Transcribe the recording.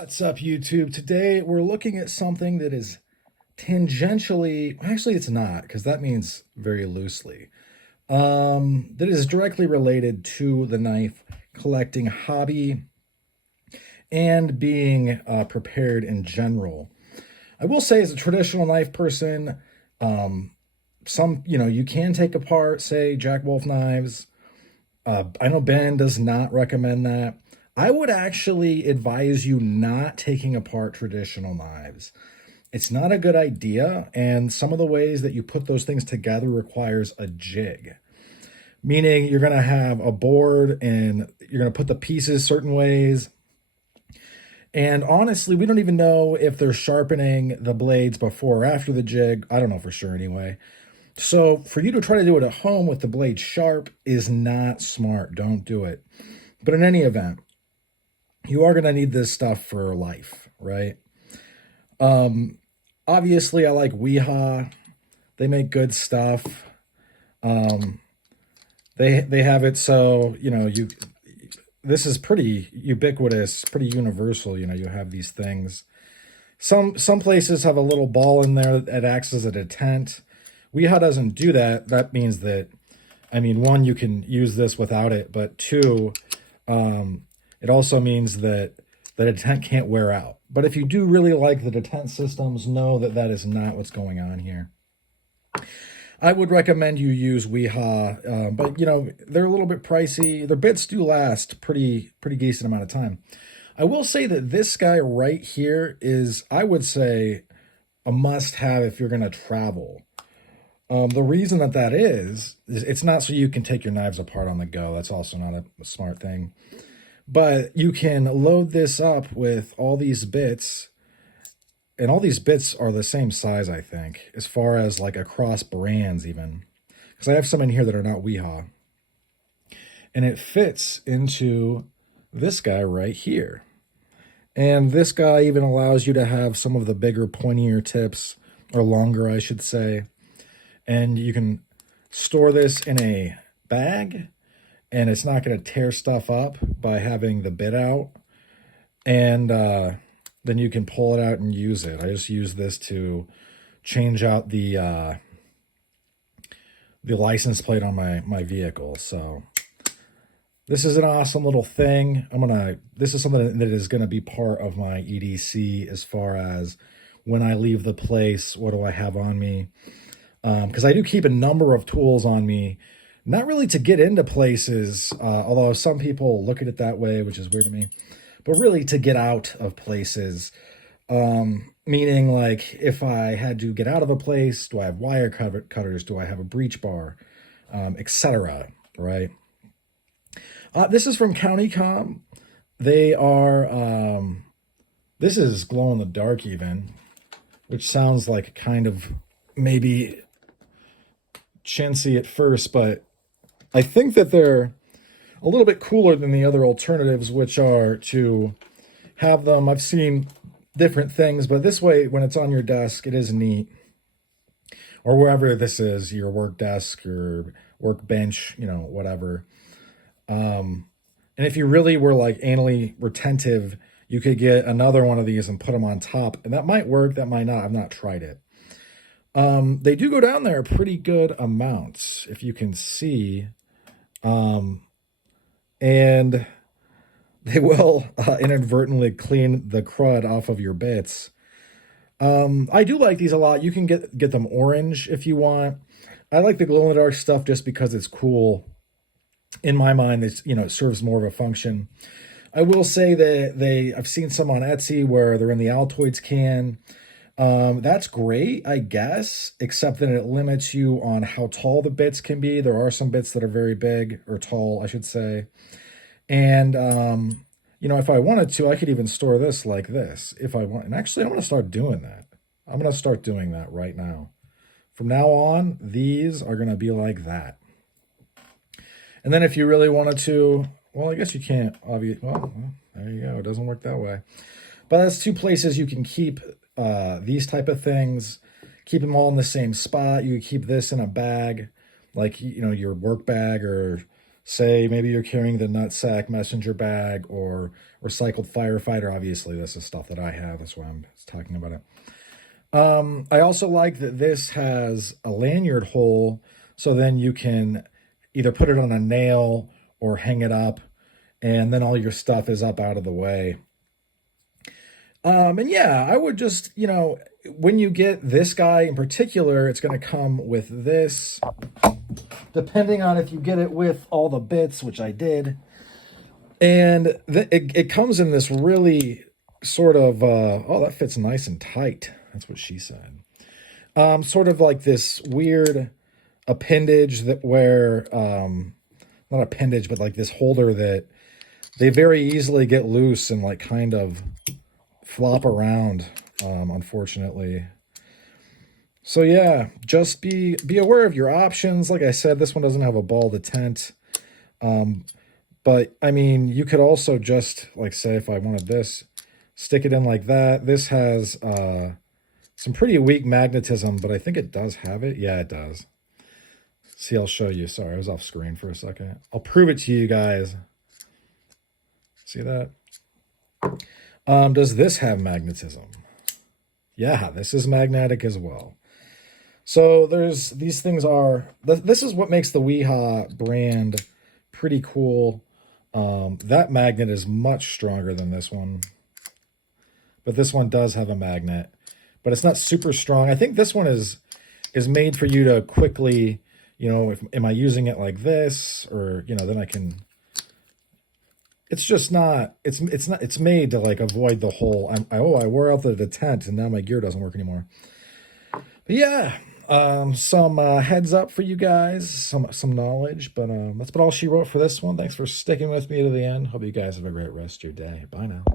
What's up, YouTube? Today we're looking at something that is tangentially, actually it's not, because that means very loosely, that is directly related to the knife collecting hobby and being prepared in general. I will say, as a traditional knife person, you can take apart, say, Jack Wolf knives. I know Ben does not recommend that. I would actually advise you not taking apart traditional knives. It's not a good idea, and some of the ways that you put those things together requires a jig. Meaning you're going to have a board and you're going to put the pieces certain ways. And honestly, we don't even know if they're sharpening the blades before or after the jig. I don't know for sure anyway. So for you to try to do it at home with the blade sharp is not smart. Don't do it. But in any event, you are going to need this stuff for life, right? Obviously, I like Wiha. They make good stuff. They have it so, this is pretty ubiquitous, pretty universal. You have these things. Some places have a little ball in there that acts as a detent. Wiha doesn't do that. That means that, one, you can use this without it, but two, it also means that the detent can't wear out. But if you do really like the detent systems, know that that is not what's going on here. I would recommend you use Wiha, but they're a little bit pricey. Their bits do last pretty decent amount of time. I will say that this guy right here is, I would say, a must-have if you're going to travel. The reason that is it's not so you can take your knives apart on the go. That's also not a smart thing. But you can load this up with all these bits, and all these bits are the same size, I think, as far as like across brands even. Because I have some in here that are not Wiha. And it fits into this guy right here. And this guy even allows you to have some of the bigger, pointier tips, or longer, I should say. And you can store this in a bag, and it's not going to tear stuff up by having the bit out. And then you can pull it out and use it. I just use this to change out the license plate on my vehicle. So this is an awesome little thing. This is something that is going to be part of my EDC as far as when I leave the place, what do I have on me? Because I do keep a number of tools on me, not really to get into places, although some people look at it that way, which is weird to me, but really to get out of places. Meaning, like, if I had to get out of a place, do I have wire cutters? Do I have a breech bar? Etc. Right? This is from CountyCom. They are, this is glow in the dark even, which sounds like kind of maybe chintzy at first, but I think that they're a little bit cooler than the other alternatives, which are to have them. I've seen different things, but this way, when it's on your desk, it is neat. Or wherever this is, your work desk, your workbench, whatever. And if you really were like anally retentive, you could get another one of these and put them on top. And that might work, that might not. I've not tried it. They do go down there pretty good amounts, if you can see. And they will inadvertently clean the crud off of your bits. I do like these a lot. You can get them orange if you want. I like the glow-in-the-dark stuff just because it's cool. In my mind, it serves more of a function. I will say that I've seen some on Etsy where they're in the Altoids can. That's great, I guess, except that it limits you on how tall the bits can be. There are some bits that are very big, or tall, I should say. And, if I wanted to, I could even store this like this if I want. And actually, I'm going to start doing that. I'm going to start doing that right now. From now on, these are going to be like that. And then if you really wanted to, well, I guess you can't, obviously. Well, there you go. It doesn't work that way. But that's two places you can keep these type of things. Keep them all in the same spot. You keep this in a bag, like, your work bag or say maybe you're carrying the nutsack messenger bag or recycled firefighter. Obviously, this is stuff that I have. That's why I'm talking about it. I also like that this has a lanyard hole, so then you can either put it on a nail or hang it up, and then all your stuff is up out of the way. And yeah, I would just, when you get this guy in particular, it's going to come with this, depending on if you get it with all the bits, which I did. And it comes in this really sort of, oh, that fits nice and tight. That's what she said. Sort of like this weird appendage that where, not appendage, but like this holder that they very easily get loose and like kind of flop around, unfortunately. So yeah, just be aware of your options. Like I said, this one doesn't have a ball to tent. But I mean, you could also just, like, say if I wanted this, stick it in like that. This has some pretty weak magnetism, but I think it does have it. Yeah, it does. See, I'll show you. Sorry, I was off screen for a second. I'll prove it to you guys. See that? Does this have magnetism? Yeah, this is magnetic as well. So these things are, this is what makes the Wiha brand pretty cool. That magnet is much stronger than this one. But this one does have a magnet. But it's not super strong. I think this one is made for you to quickly, am I using it like this? Or, then I can... It's just not, it's made to like avoid the whole, I wore out the tent and now my gear doesn't work anymore. But yeah, some heads up for you guys, some knowledge, but that's about all she wrote for this one. Thanks for sticking with me to the end. Hope you guys have a great rest of your day. Bye now.